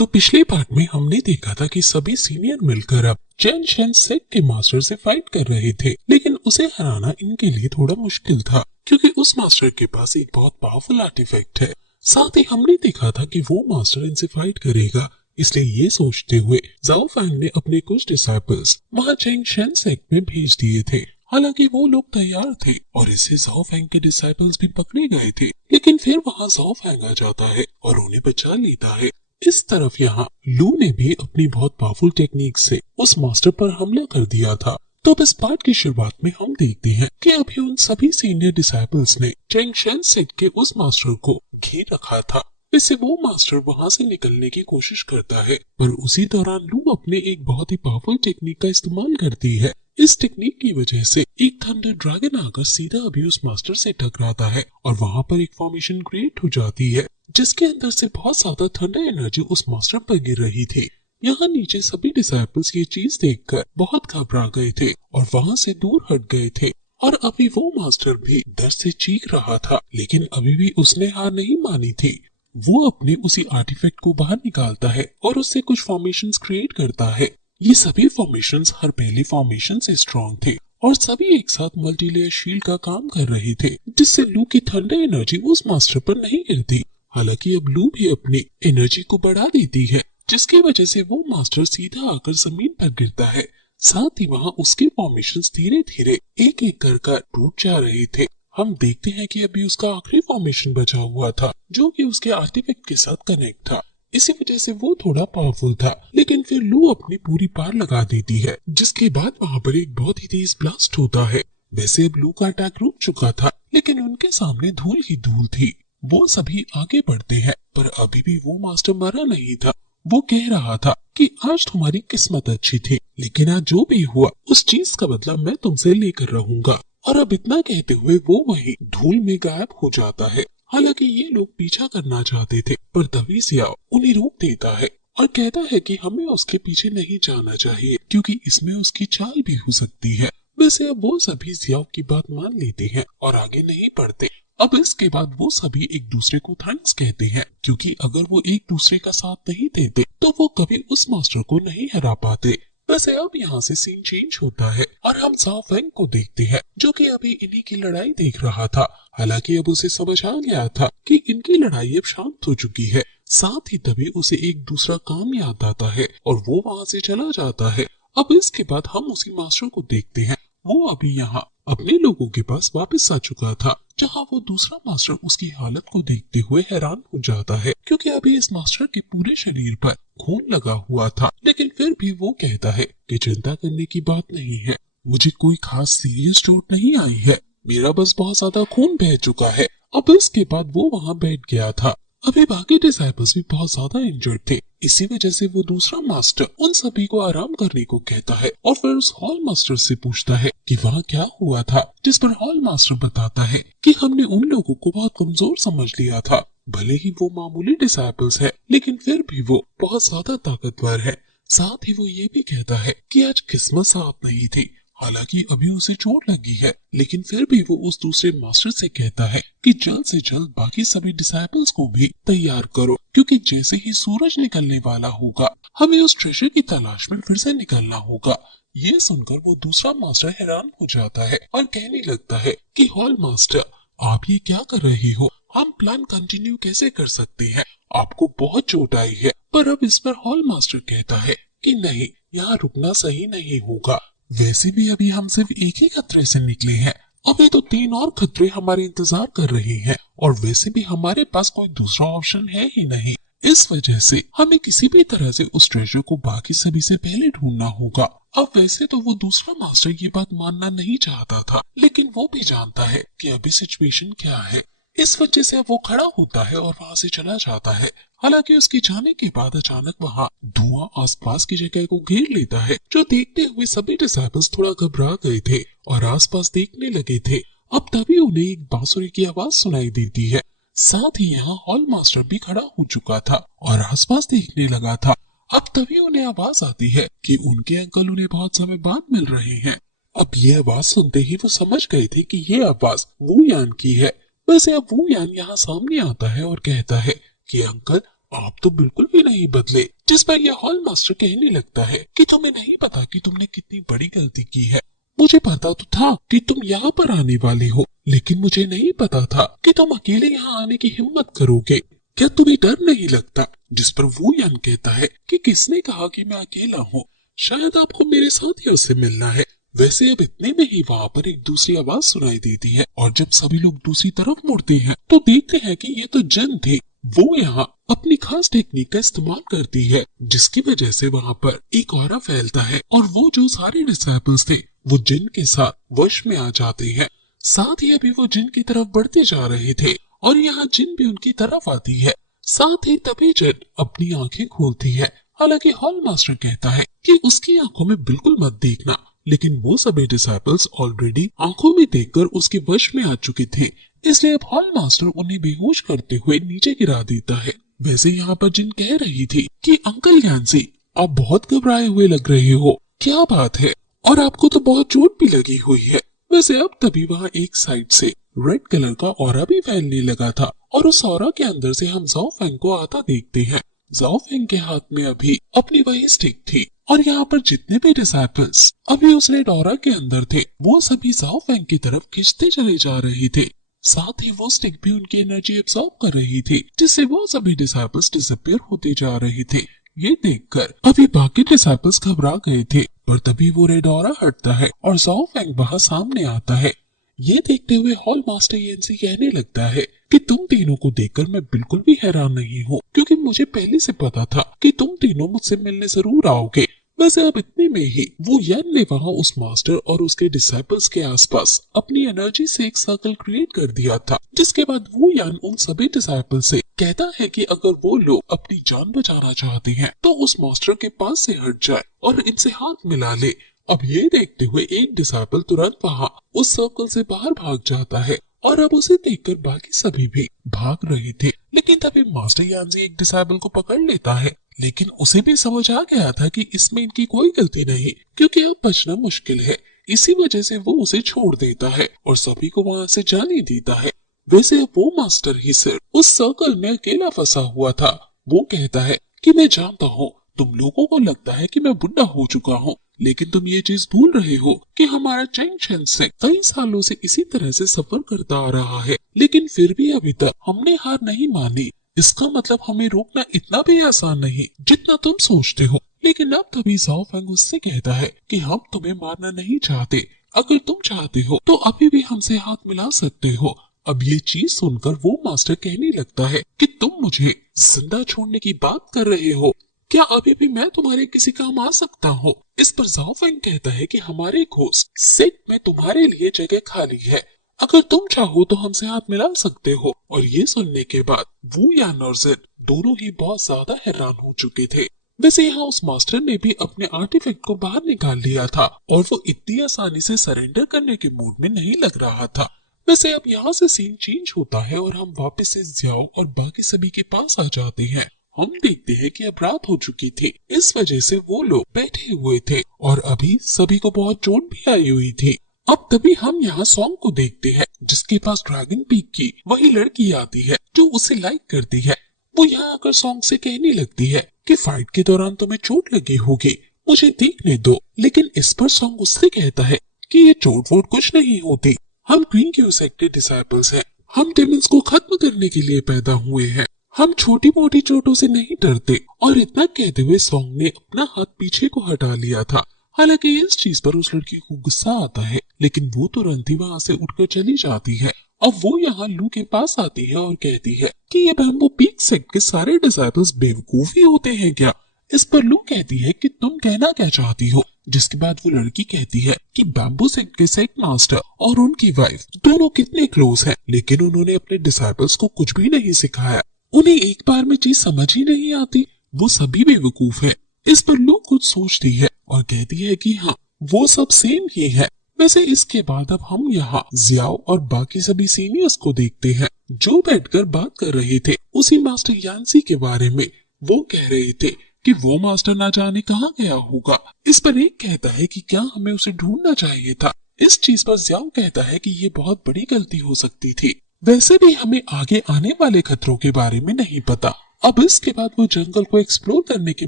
तो पिछले पार्ट में हमने देखा था कि सभी सीनियर मिलकर अब चेन शेन सेक के मास्टर से फाइट कर रहे थे, लेकिन उसे हराना इनके लिए थोड़ा मुश्किल था क्योंकि उस मास्टर के पास एक बहुत पावरफुल आर्टिफैक्ट है। साथ ही हमने देखा था कि वो मास्टर इनसे फाइट करेगा, इसलिए ये सोचते हुए जाओ फैंग ने अपने कुछ डिसाइपल्स वहां चेन शेन सेक में भेज दिए थे। हालांकि वो लोग तैयार थे और इससे जाओ फैंग के डिसाइपल्स भी पकड़े गए थे, लेकिन फिर वहां जाओ फैंग आ जाता है और उन्हें बचा लेता है। इस तरफ यहाँ लू ने भी अपनी बहुत पावरफुल टेक्निक से उस मास्टर पर हमला कर दिया था। तो अब इस पार्ट की शुरुआत में हम देखते हैं कि अभी उन सभी सीनियर डिसाइपल्स ने चेंग शेन सेक के उस मास्टर को घेर रखा था। इससे वो मास्टर वहां से निकलने की कोशिश करता है, पर उसी दौरान लू अपने एक बहुत ही पावरफुल टेक्निक का इस्तेमाल करती है। इस टेक्निक की वजह से एक थंडर ड्रैगन आकर सीधा अभी उस मास्टर से टकराता है और वहां पर एक फॉर्मेशन क्रिएट हो जाती है जिसके अंदर से बहुत ज्यादा थंडर एनर्जी उस मास्टर पर गिर रही थी। यहाँ नीचे सभी डिसाइपल्स ये चीज देखकर बहुत घबरा गए थे और वहां से दूर हट गए थे। और अभी वो मास्टर भी डर से चीख रहा था, लेकिन अभी भी उसने हार नहीं मानी थी। वो अपने उसी आर्टिफैक्ट को बाहर निकालता है और उससे कुछ फॉर्मेशंस क्रिएट करता है। ये सभी फॉर्मेशंस हर पहले फॉर्मेशन से स्ट्रॉन्ग थे और सभी एक साथ मल्टीलेयर शील्ड का काम कर रहे थे, जिससे लू की थंडर एनर्जी उस मास्टर पर नहीं गिरती। हालांकि अब लू भी अपनी एनर्जी को बढ़ा देती है, जिसकी वजह से वो मास्टर सीधा आकर जमीन पर गिरता है। साथ ही वहाँ उसके फॉर्मेशंस धीरे धीरे एक एक कर टूट जा रहे थे। हम देखते हैं कि अभी उसका आखिरी फॉर्मेशन बचा हुआ था जो कि उसके आर्टिफैक्ट के साथ कनेक्ट था। इसी वजह से वो थोड़ा पावरफुल था, लेकिन फिर लू अपनी पूरी पार लगा देती है, जिसके बाद वहाँ पर एक बहुत ही तेज ब्लास्ट होता है। वैसे अब लू का अटैक रुक चुका था, लेकिन उनके सामने धूल ही धूल थी। वो सभी आगे बढ़ते हैं, पर अभी भी वो मास्टर मरा नहीं था। वो कह रहा था कि आज तुम्हारी किस्मत अच्छी थी, लेकिन आज जो भी हुआ उस चीज का बदला मैं तुमसे लेकर रहूंगा। और अब इतना कहते हुए वो वहीं धूल में गायब हो जाता है। हालांकि ये लोग पीछा करना चाहते थे, पर तभी सियाओ उन्हें रोक देता है और कहता है कि हमें उसके पीछे नहीं जाना चाहिए क्योंकि इसमें उसकी चाल भी हो सकती है। वैसे अब वो सभी सियाओ की बात मान लेते हैं और आगे नहीं बढ़ते। अब इसके बाद वो सभी एक दूसरे को थैंक्स कहते हैं, क्योंकि अगर वो एक दूसरे का साथ नहीं देते तो वो कभी उस मास्टर को नहीं हरा पाते। वैसे अब यहाँ से सीन चेंज होता है और हम जाओ फैंग को देखते हैं, जो कि अभी इन्हीं की लड़ाई देख रहा था। हालांकि अब उसे समझ आ गया था कि इनकी लड़ाई अब शांत हो चुकी है। साथ ही तभी उसे एक दूसरा काम याद आता है और वो वहाँ से चला जाता है। अब इसके बाद हम उसी मास्टर को देखते हैं। वो अभी यहाँ अपने लोगों के पास वापस आ चुका था, जहाँ वो दूसरा मास्टर उसकी हालत को देखते हुए हैरान हो जाता है, क्योंकि अभी इस मास्टर के पूरे शरीर पर खून लगा हुआ था। लेकिन फिर भी वो कहता है कि चिंता करने की बात नहीं है, मुझे कोई खास सीरियस चोट नहीं आई है, मेरा बस बहुत ज्यादा खून बह चुका है। अब इसके बाद वो वहाँ बैठ गया था। अभी बाकी डिसाइपल्स भी बहुत ज्यादा इंजर्ड थे, इसी वजह से वो दूसरा मास्टर उन सभी को आराम करने को कहता है और फिर उस हॉल मास्टर से पूछता है कि वहाँ क्या हुआ था, जिस पर हॉल मास्टर बताता है कि हमने उन लोगों को बहुत कमजोर समझ लिया था। भले ही वो मामूली डिसाइपल्स है, लेकिन फिर भी वो बहुत ज्यादा ताकतवर है। साथ ही वो ये भी कहता है कि आज किस्मत साथ नहीं थी। हालांकि अभी उसे चोट लगी है, लेकिन फिर भी वो उस दूसरे मास्टर से कहता है कि जल्द से जल्द बाकी सभी डिसाइपल्स को भी तैयार करो, क्योंकि जैसे ही सूरज निकलने वाला होगा हमें उस ट्रेजर की तलाश में फिर से निकलना होगा। ये सुनकर वो दूसरा मास्टर हैरान हो जाता है और कहने लगता है कि हॉल मास्टर, आप ये क्या कर रहे हो? हम प्लान कंटिन्यू कैसे कर सकते हैं? आपको बहुत चोट आई है। पर अब इस पर हॉल मास्टर कहता है कि नहीं, यहाँ रुकना सही नहीं होगा। वैसे भी अभी हम सिर्फ एक ही खतरे से निकले हैं, अभी तो 3 और खतरे हमारे इंतजार कर रहे हैं और वैसे भी हमारे पास कोई दूसरा ऑप्शन है ही नहीं। इस वजह से हमें किसी भी तरह से उस ट्रेजर को बाकी सभी से पहले ढूंढना होगा। अब वैसे तो वो दूसरा मास्टर ये बात मानना नहीं चाहता था, लेकिन वो भी जानता है कि अभी सिचुएशन क्या है। इस वजह से अब वो खड़ा होता है और वहाँ से चला जाता है। हालांकि उसके जाने के बाद अचानक वहाँ धुआं आसपास की जगह को घेर लेता है, जो देखते हुए सभी डिसाइपल्स थोड़ा घबरा गए थे और आसपास देखने लगे थे। अब तभी उन्हें एक बांसुरी की आवाज सुनाई देती है। साथ ही यहाँ हॉल मास्टर भी खड़ा हो चुका था और आसपास देखने लगा था। अब तभी उन्हें आवाज आती है कि उनके अंकल उन्हें बहुत समय बाद मिल रहे हैं। अब ये आवाज सुनते ही वो समझ गए थे कि ये आवाज वू यान की है। वैसे अब वू यान यहाँ सामने आता है और कहता है कि अंकल, आप तो बिल्कुल भी नहीं बदले। जिस पर यह हॉल मास्टर कहने लगता है कि तुम्हें नहीं पता कि तुमने कितनी बड़ी गलती की है। मुझे पता तो था कि तुम यहाँ पर आने वाले हो, लेकिन मुझे नहीं पता था कि तुम अकेले यहाँ आने की हिम्मत करोगे। क्या तुम्हें डर नहीं लगता? जिस पर वू यान कहता है कि किसने कहा कि मैं अकेला हूँ, शायद आपको मेरे साथियों से मिलना है। वैसे अब इतने में ही वहाँ पर एक दूसरी आवाज सुनाई देती है और जब सभी लोग दूसरी तरफ मुड़ते हैं तो देखते हैं कि ये तो जिन थे। वो यहाँ अपनी खास टेक्निक का इस्तेमाल करती है, जिसकी वजह से वहाँ पर एक ऑरा फैलता है और वो जो सारे डिसाइपल्स थे वो जिन के साथ वश में आ जाते हैं। साथ ही अभी वो जिन की तरफ बढ़ते जा रहे थे और यहाँ जिन भी उनकी तरफ आती है। साथ ही तभी जिन अपनी आंखें खोलती है। हालांकि हॉल मास्टर कहता है कि उसकी आंखों में बिल्कुल मत देखना, लेकिन वो सभी डिसाइपल्स ऑलरेडी आंखों में देखकर उसके वश में आ चुके थे, इसलिए अब हॉल मास्टर उन्हें बेहोश करते हुए नीचे गिरा देता है। वैसे यहाँ पर जिन कह रही थी कि अंकल यान्सी, आप बहुत घबराए हुए लग रहे हो, क्या बात है? और आपको तो बहुत चोट भी लगी हुई है। वैसे अब तभी वहाँ एक साइड से रेड कलर का ऑरा भी फैलने लगा था और उस ऑरा के अंदर से हम जाओ फेंग को आता देखते हैं। जाओ फेंग के हाथ में अभी अपनी वही स्टिक थी और यहाँ पर जितने भी डिसाइपल्स अभी उस रेड ऑरा के अंदर थे वो सभी जाओ फेंग की तरफ खींचते चले जा रहे थे। साथ ही वो स्टिक भी उनकी एनर्जी एब्सॉर्ब कर रही थी, जिससे वो सभी डिसाइपल्स डिसअपीयर होते जा रहे थे। ये देखकर अभी बाकी डिसाइपल्स घबरा गए थे, पर तभी वो रेड ऑरा हटता है और जाओ फेंग वहाँ सामने आता है। ये देखते हुए हॉल मास्टर येंसी कहने लगता है कि तुम तीनों को देखकर मैं बिल्कुल भी हैरान नहीं हूँ, क्योंकि मुझे पहले से पता था कि तुम तीनों मुझसे मिलने जरूर आओगे। वैसे अब इतने में ही वो यान ने वहाँ उस मास्टर और उसके डिसाइपल्स के आसपास अपनी एनर्जी से एक सर्कल क्रिएट कर दिया था, जिसके बाद वो यान उन सभी डिसाइपल से कहता है कि अगर वो लोग अपनी जान बचाना चाहते हैं तो उस मास्टर के पास से हट जाए और इनसे हाथ मिला ले। अब ये देखते हुए एक डिसाइपल तुरंत वहाँ उस सर्कल से बाहर भाग जाता है और अब उसे देखकर बाकी सभी भी भाग रहे थे, लेकिन तभी मास्टर यान्सी एक डिसाइपल को पकड़ लेता है। लेकिन उसे भी समझ आ गया था कि इसमें इनकी कोई गलती नहीं, क्योंकि अब बचना मुश्किल है। इसी वजह से वो उसे छोड़ देता है और सभी को वहाँ से जाने देता है। वैसे अब वो मास्टर ही सिर्फ उस सर्कल में अकेला फंसा हुआ था। वो कहता है कि मैं जानता हूँ तुम लोगों को लगता है कि मैं बुढ़ा हो चुका हूँ, लेकिन तुम ये चीज भूल रहे हो कि हमारा चेंग शेन से कई सालों से इसी तरह से सफर करता आ रहा है, लेकिन फिर भी अभी तक हमने हार नहीं मानी। इसका मतलब हमें रोकना इतना भी आसान नहीं जितना तुम सोचते हो। लेकिन अब तभी जाओ फेंग उससे कहता है कि हम तुम्हें मारना नहीं चाहते, अगर तुम चाहते हो तो अभी भी हमसे हाथ मिला सकते हो। अब ये चीज सुनकर वो मास्टर कहने लगता है कि तुम मुझे जिंदा छोड़ने की बात कर रहे हो, क्या अभी भी मैं तुम्हारे किसी काम आ सकता हूँ? इस पर जाओ फेंग कहता है कि हमारे घोस्ट सेट में तुम्हारे लिए जगह खाली है, अगर तुम चाहो तो हमसे हाथ मिला सकते हो। और ये सुनने के बाद वू यान और जिन दोनों ही बहुत ज्यादा हैरान हो चुके थे। वैसे यहाँ उस मास्टर ने भी अपने आर्टिफैक्ट को बाहर निकाल लिया था और वो इतनी आसानी से सरेंडर करने के मूड में नहीं लग रहा था। वैसे अब यहाँ से सीन चेंज होता है और हम वापस से जियाओ और बाकी सभी के पास आ जाते हैं। हम देखते हैं कि अब रात हो चुकी थी, इस वजह से वो लोग बैठे हुए थे और अभी सभी को बहुत चोट भी आई हुई थी। अब तभी हम यहाँ सॉन्ग को देखते हैं, जिसके पास ड्रैगन पीक की वही लड़की आती है जो उसे लाइक करती है। वो यहाँ आकर सॉन्ग से कहने लगती है कि फाइट के दौरान तुम्हें चोट लगी होगी, मुझे देखने दो। लेकिन इस पर सॉन्ग उससे कहता है कि ये चोट वोट कुछ नहीं होती, हम क्वीन के उस एक्टिव डिसाइपल्स हैं, हम डेमन्स को खत्म करने के लिए पैदा हुए हैं, हम छोटी मोटी चोटों से नहीं डरते। और इतना कहते हुए सॉन्ग ने अपना हाथ पीछे को हटा लिया था। हालांकि इस चीज पर उस लड़की को गुस्सा आता है, लेकिन वो तुरंत ही वहाँ से उठकर चली जाती है। अब वो यहाँ लू के पास आती है और कहती है कि ये बैम्बू पीक सेक्ट के सारे डिसाइपल्स बेवकूफ ही होते हैं क्या? इस पर लू कहती है कि तुम कहना क्या चाहती हो? जिसके बाद वो लड़की कहती है कि बैम्बू सेक्ट के सेक्ट मास्टर और उनकी वाइफ दोनों कितने क्लोज हैं, लेकिन उन्होंने अपने डिसाइपल्स को कुछ भी नहीं सिखाया, उन्हें एक बार में चीज समझ ही नहीं आती, वो सभी बेवकूफ है। इस पर लू कुछ सोचती है और कहती है कि हाँ वो सब सेम ही है। वैसे इसके बाद अब हम यहाँ जियाओ और बाकी सभी सीनियर्स को देखते हैं जो बैठकर बात कर रहे थे उसी मास्टर यान्सी के बारे में। वो कह रहे थे कि वो मास्टर ना जाने कहाँ गया होगा। इस पर एक कहता है कि क्या हमें उसे ढूंढना चाहिए था। इस चीज पर जियाओ कहता है कि ये बहुत बड़ी गलती हो सकती थी। वैसे भी हमें आगे आने वाले खतरों के बारे में नहीं पता अब इसके बाद वो जंगल को एक्सप्लोर करने के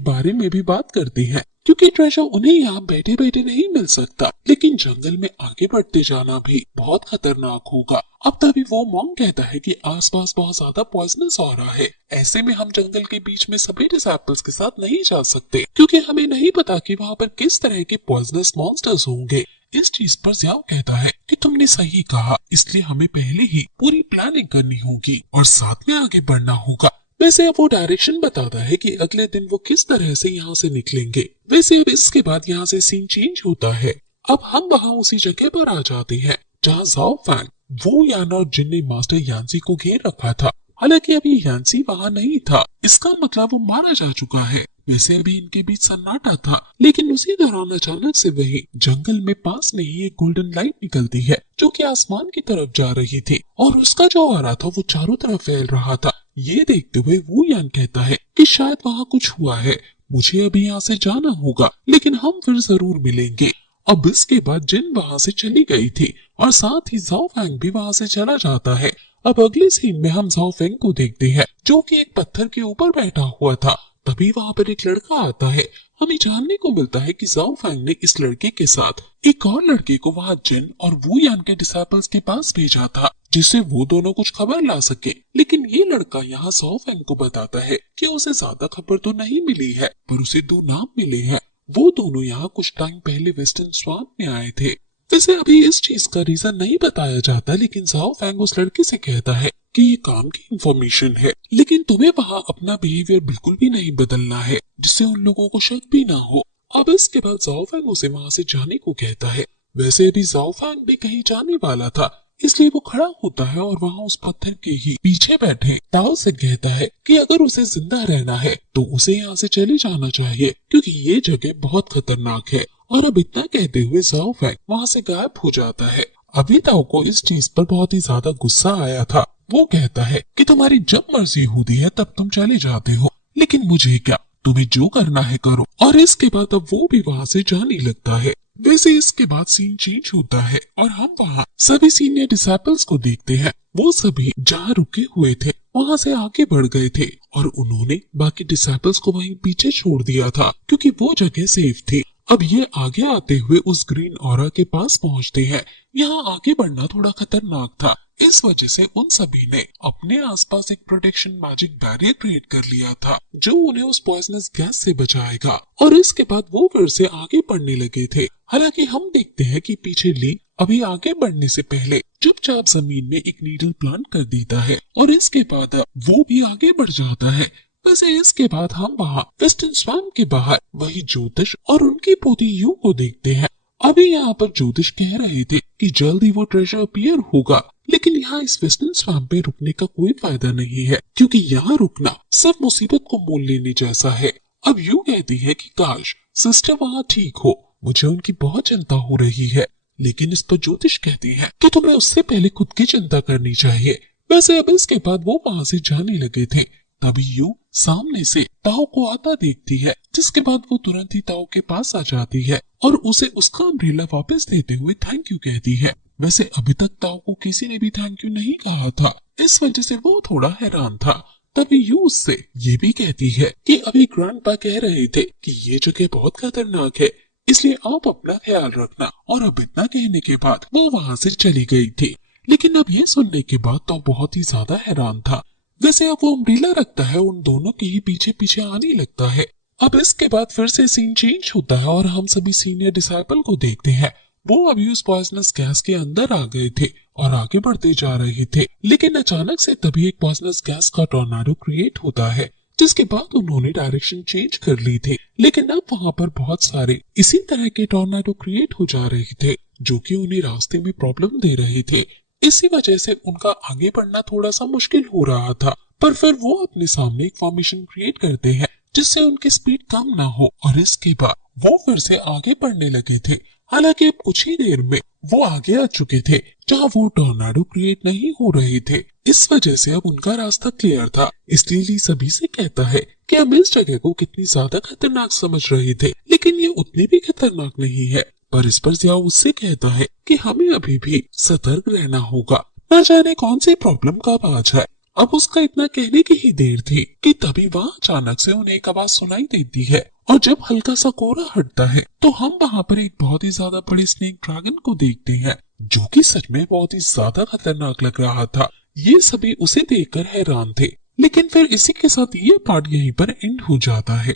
बारे में भी बात करती हैं, क्योंकि ट्रेजर उन्हें यहाँ बैठे बैठे नहीं मिल सकता, लेकिन जंगल में आगे बढ़ते जाना भी बहुत खतरनाक होगा। अब तभी वो मॉन्क कहता है कि आसपास बहुत ज्यादा पॉइजनस हो रहा है, ऐसे में हम जंगल के बीच में सभी डिसाइपल्स के साथ नहीं जा सकते, क्योंकि हमें नहीं पता कि वहाँ पर किस तरह के पॉइजनस मॉन्स्टर्स होंगे। इस चीज पर ज़ियाओ कहता है कि तुमने सही कहा, इसलिए हमें पहले ही पूरी प्लानिंग करनी होगी और साथ में आगे बढ़ना होगा। वैसे अब वो डायरेक्शन बताता है कि अगले दिन वो किस तरह से यहाँ से निकलेंगे। वैसे अब इसके बाद यहाँ से सीन चेंज होता है। अब हम वहाँ उसी जगह पर आ जाते हैं जहाँ ज़ाओ फैंग, वो यान और जिन ने मास्टर यान्सी को घेर रखा था। हालांकि अभी यान्सी वहाँ नहीं था, इसका मतलब वो मारा जा चुका है। वैसे अभी इनके बीच सन्नाटा था, लेकिन उसी दौरान अचानक से वही जंगल में पास में ही एक गोल्डन लाइट निकलती है जो कि आसमान की तरफ जा रही थी और उसका जो आरा था वो चारों तरफ फैल रहा था। ये देखते हुए वू यान कहता है कि शायद वहाँ कुछ हुआ है, मुझे अभी यहाँ से जाना होगा, लेकिन हम फिर जरूर मिलेंगे। अब इसके बाद जिन वहाँ से चली गई थी और साथ ही ज़ाओ फैंग भी वहाँ से चला जाता है। अब अगले सीन में हम ज़ाओ फैंग को देखते हैं जो कि एक पत्थर के ऊपर बैठा हुआ था। तभी वहाँ पर एक लड़का आता है। हमें जानने को मिलता है कि ज़ाओ फैंग ने इस लड़के के साथ एक और लड़के को वहाँ जिन और वू यान के डिसाइपल्स के पास भेजा था, जिससे वो दोनों कुछ खबर ला सके। लेकिन ये लड़का यहाँ ज़ाओ फैंग को बताता है कि उसे ज्यादा खबर तो नहीं मिली है, पर उसे 2 नाम मिले हैं। वो दोनों यहाँ कुछ टाइम पहले वेस्टर्न स्वाम्प में आए थे। वैसे अभी इस चीज का रीजन नहीं बताया जाता, लेकिन ज़ाओ फैंग उस लड़के से कहता है कि ये काम की इंफॉर्मेशन है, लेकिन तुम्हें वहाँ अपना बिहेवियर बिल्कुल भी नहीं बदलना है, जिससे उन लोगों को शक भी ना हो। अब इसके बाद ज़ाओ फैंग उसे वहाँ से जाने को कहता है। वैसे अभी ज़ाओ फैंग भी कहीं जाने वाला था, इसलिए वो खड़ा होता है और वहाँ उस पत्थर के ही पीछे बैठे ताओ से कहता है कि अगर उसे जिंदा रहना है तो उसे यहाँ से चले जाना चाहिए, क्योंकि ये जगह बहुत खतरनाक है। और अब इतना कहते हुए ज़ाओ फैंग वहाँ से गायब हो जाता है। अभी ताओ को इस चीज पर बहुत ही ज्यादा गुस्सा आया था। वो कहता है कि तुम्हारी जब मर्जी होती है तब तुम चले जाते हो, लेकिन मुझे क्या, तुम्हें जो करना है करो। और इसके बाद अब वो भी वहाँ से जाने लगता है। वैसे इसके बाद सीन चेंज होता है और हम वहाँ सभी सीनियर डिसाइपल्स को देखते हैं। वो सभी जहाँ रुके हुए थे वहाँ से आगे बढ़ गए थे और उन्होंने बाकी डिसाइपल्स को वहीं पीछे छोड़ दिया था, क्योंकि वो जगह सेफ थी। अब ये आगे आते हुए उस ग्रीन ऑरा के पास पहुँचते हैं। यहाँ आगे बढ़ना थोड़ा खतरनाक था, इस वजह से उन सभी ने अपने आसपास एक प्रोटेक्शन मैजिक बैरियर क्रिएट कर लिया था जो उन्हें उस पॉइजनस गैस से बचाएगा। और इसके बाद वो फिर से आगे बढ़ने लगे थे। हालांकि हम देखते हैं कि पीछे ली अभी आगे बढ़ने से पहले चुपचाप जमीन में एक नीडल प्लांट कर देता है और इसके बाद वो भी आगे बढ़ जाता है। वैसे इसके बाद हम वहाँ वेस्टर्न स्वाम्प के बाहर वही ज्योतिष और उनकी पोती यू को देखते हैं। अभी यहाँ पर ज्योतिष कह रहे थे कि जल्द ही वो ट्रेजर अपीयर होगा, लेकिन यहाँ इस वेस्टर्न स्वाम्प पे रुकने का कोई फायदा नहीं है, क्योंकि यहाँ रुकना सब मुसीबत को मोल लेने जैसा है। अब यू कहती है कि काश सिस्टर वहाँ ठीक हो, मुझे उनकी बहुत चिंता हो रही है। लेकिन इस पर ज्योतिष कहती है कि तुम्हें उससे पहले खुद की चिंता करनी चाहिए। वैसे अब इसके बाद वो वहाँ से जाने लगे थे। तभी यू सामने से ताओ को आता देखती है, जिसके बाद वो तुरंत ही ताओ के पास आ जाती है और उसे उसका अम्ब्रेला वापस देते हुए थैंक यू कहती है। वैसे अभी तक ताओ को किसी ने भी थैंक यू नहीं कहा था, इस वजह से वो थोड़ा हैरान था। तभी यू उससे ये भी कहती है कि अभी ग्रैंडपा कह रहे थे कि ये जगह बहुत खतरनाक है, इसलिए आप अपना ख्याल रखना। और अब इतना कहने के बाद वो वहाँ से चली गई थी। लेकिन अब ये सुनने के बाद तो बहुत ही ज्यादा हैरान था। वैसे अब वो अम्ब्रेला रखता है, उन दोनों के ही पीछे पीछे आने लगता है। अब इसके बाद फिर से सीन चेंज होता है और हम सभी सीनियर डिसाइपल को देखते हैं। वो अभी उस पॉइजनस गैस के अंदर आ गए थे और आगे बढ़ते जा रहे थे, लेकिन अचानक से तभी एक पॉइजनस गैस का टॉर्नाडो क्रिएट होता है, जिसके बाद उन्होंने डायरेक्शन चेंज कर ली थी। लेकिन अब वहाँ पर बहुत सारे इसी तरह के टॉर्नाडो क्रिएट हो जा रहे थे जो कि उन्हें रास्ते में प्रॉब्लम दे रहे थे। इसी वजह से उनका आगे बढ़ना थोड़ा सा मुश्किल हो रहा था। पर फिर वो अपने सामने एक फॉर्मेशन क्रिएट करते हैं जिससे उनकी स्पीड कम ना हो और इसके बाद वो फिर से आगे बढ़ने लगे थे। हालांकि अब कुछ ही देर में वो आगे आ चुके थे जहाँ वो टॉर्नाडो क्रिएट नहीं हो रहे थे। इस वजह से अब उनका रास्ता क्लियर था। इसलिए ली सभी से कहता है कि हम इस जगह को कितनी ज्यादा खतरनाक समझ रहे थे, लेकिन ये उतनी भी खतरनाक नहीं है। पर इस पर ज़ियाओ उससे कहता है कि हमें अभी भी सतर्क रहना होगा, न जाने कौन सी प्रॉब्लम कब आ जाए। अब उसका इतना कहने की ही देर थी कि तभी वहां अचानक से उन्हें एक आवाज सुनाई देती है, और जब हल्का सा कोहरा हटता है तो हम वहां पर एक बहुत ही ज्यादा बड़ी स्नेक ड्रैगन को देखते हैं, जो कि सच में बहुत ही ज्यादा खतरनाक लग रहा था। ये सभी उसे देखकर हैरान थे। लेकिन फिर इसी के साथ ये पार्ट यहीं पर एंड हो जाता है।